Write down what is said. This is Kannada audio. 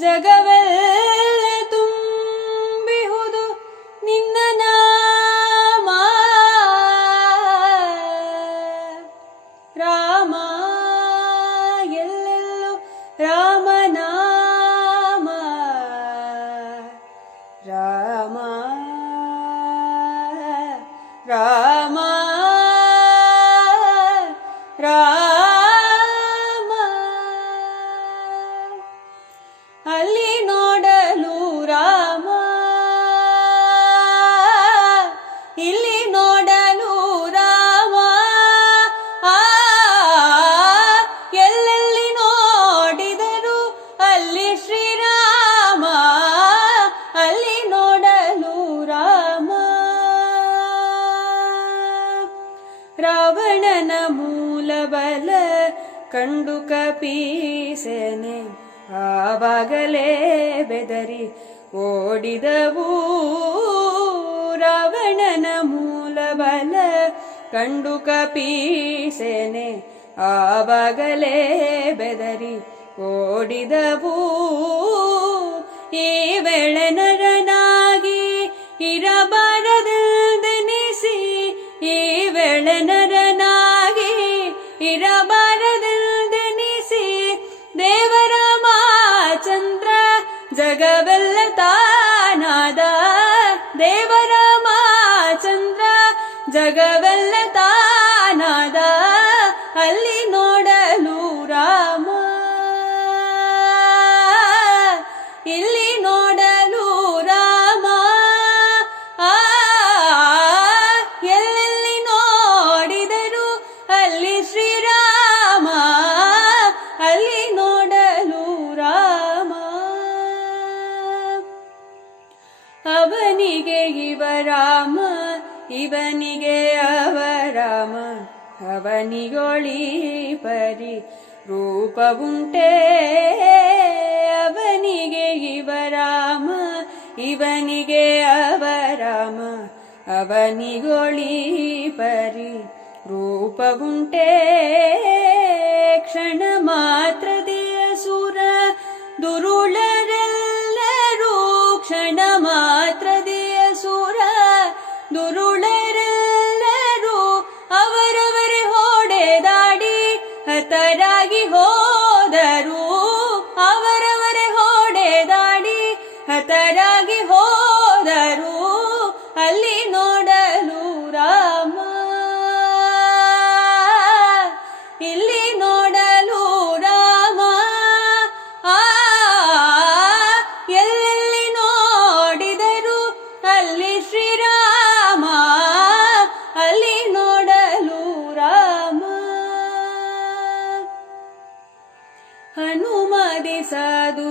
ಜಗವೆಲ್ಲ ತುಂಬಿಹುದು ನಿನ್ನ ನಾಮ ರಾಮ ಎಲ್ಲೆಲ್ಲೂ ರಾಮನಾಮ ರಾಮ ರಾಮ ರಾಮ ಅಲ್ಲಿ ನೋಡಲು ರಾಮ ಇಲ್ಲಿ ನೋಡಲು ರಾಮ ಎಲ್ಲೆಲ್ಲಿ ನೋಡಿದರು ಅಲ್ಲಿ ಶ್ರೀರಾಮ ಅಲ್ಲಿ ನೋಡಲು ರಾಮ ರಾವಣನ ಮೂಲಬಲ ಕಂಡು ಕಪೀಸೆನೆ ಆವಾಗಲೇ ಬೆದರಿ ಓಡಿದವು ರಾವಣನ ಮೂಲಬಲ ಕಂಡು ಕಪೀಸೆನೆ ಆವಾಗಲೇ ಬೆದರಿ ಓಡಿದವು ಈ ವೇಳೆ ನರನಾಗಿ ಇರಬಾರದೆಂದೆನಿಸಿ ಈ ವೇಳೆ ನರನಾಗಿ ಇರಬಾರದೆಂದೆನಿಸಿ ದೇವರ ಮಾಚಂದ್ರ ಜಗವೆಲ್ಲ ತಾನಾದ ದೇವರ ಮಾಚಂದ್ರ ಜಗವೆಲ್ಲ ತಾನಾದ ಅಲ್ಲಿ ನೋಡಲು ರಾಮ ಇಲ್ಲಿ ನೋಡಲು ರಾಮ ಎಲ್ಲೆಲ್ಲಿ ನೋಡಿದರು ಅಲ್ಲಿ ಶ್ರೀರಾಮ ಅಲ್ಲಿ ನೋಡಲು ರಾಮ ಅವನಿಗೆ ಇವ ರಾಮ ಇವನಿಗೆ ಅವರಾಮ ಅವನಿಗೊಳಿ ಪರಿ ರೂಪವುಂಟೇ ಅವನಿಗೆ ಇವ ರಾಮ ಇವನಿಗೆ ಅವರಾಮ ಅವನಿಗೊಳಿ ಪರಿ ರೂಪವುಂಟೇ ಕ್ಷಣ ಮಾತ್ರದೆಯ ಸುರ ದುರುಳರೆಲ್ಲರೂ ಕ್ಷಣ ಮಾತ್ರದೆಯ ಸುರ ದುರುಳರೆಲ್ಲರೂ ಅವರವರೇ ಹೊಡೆದಾಡಿ ಹತರಾಗಿ ಹೋದರು ಅವರವರೇ ಹೊಡೆದಾಡಿ ಹತರಾಗಿ ಹೋದರು ಅಲ್ಲಿ ನೋಡಲು ರಾಮ ಇಲ್ಲಿ ನೋಡಲು ರಾಮ ಎಲ್ಲೆಲ್ಲಿ ನೋಡಿದರು ಅಲ್ಲಿ ಶ್ರೀರಾಮ ಅಲ್ಲಿ ನೋಡಲು ರಾಮ ಹನುಮದಿ ಸಾಧು